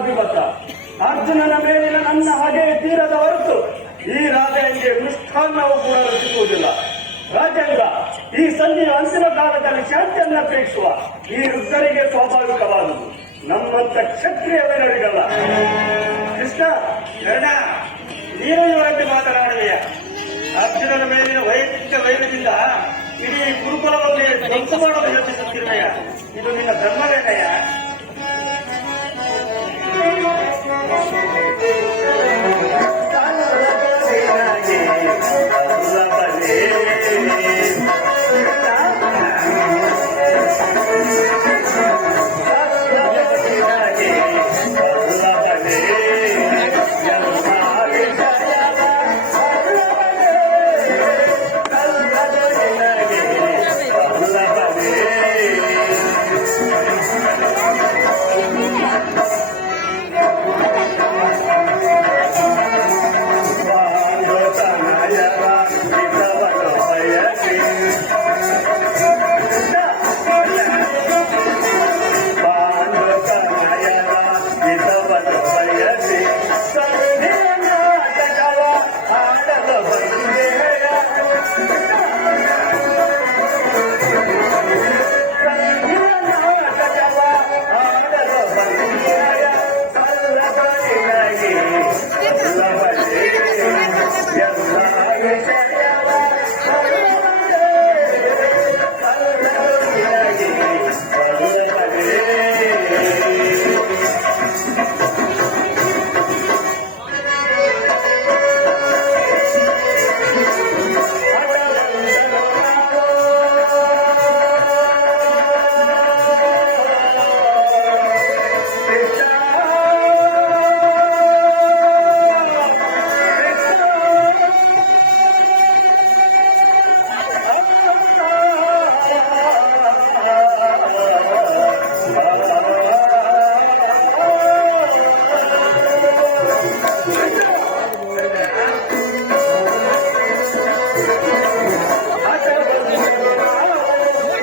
ಅಭಿಮತ ಅರ್ಜುನನ ಮೇಲಿನ ನನ್ನ ಹಗೆ ತೀರದ ಹೊರತು ಈ ರಾಜನಿಗೆ ಮೃಷ್ಟಾನ್ನವು ಕೂಡ ರಚಿಸುವುದಿಲ್ಲ. ರಾಜೇಂದ್ರ, ಈ ಸಂಧಿಯ ಅಂತಿಮ ಕಾಲದಲ್ಲಿ ಶಾಂತಿಯನ್ನು ಅಪೇಕ್ಷಿಸುವ ಈ ವೃದ್ಧರಿಗೆ ಸ್ವಾಭಾವಿಕವಾದುದು. ನಮ್ಮಂತ ಕ್ಷತ್ರಿಯ ವೀರರಿಗಲ್ಲ. ಕೃಷ್ಣ ನೀನು ಇವರಲ್ಲಿ ಮಾತನಾಡಲಿಯ. ಅರ್ಜುನನ ಮೇಲಿನ ವೈಯಕ್ತಿಕ ವೈರದಿಂದ ಇಡೀ ಗುರುಕುಲವನ್ನೇ ಧ್ವಂಸ ಮಾಡಲು ಯೋಚಿಸುತ್ತಿರುವೆಯ ಇದು ನಿನ್ನ ಧರ್ಮವೇನಯ್ಯ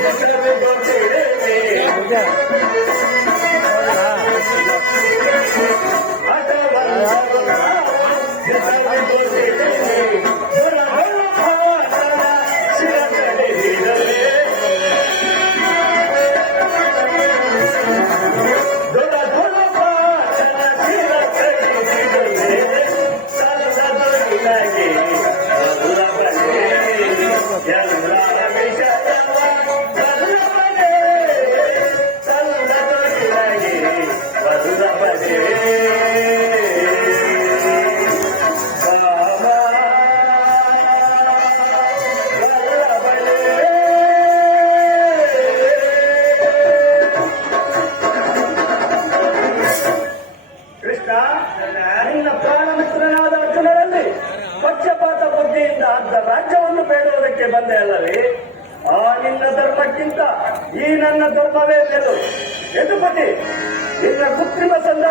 ಕೃಷ್ಣ ಈ ನನ್ನ ಧರ್ಮವೇ ಮೇಲು ಯದುಪತಿ ನಿನ್ನ ಕೃತ್ರಿಮ ಒಪ್ಪುವುದಿಲ್ಲ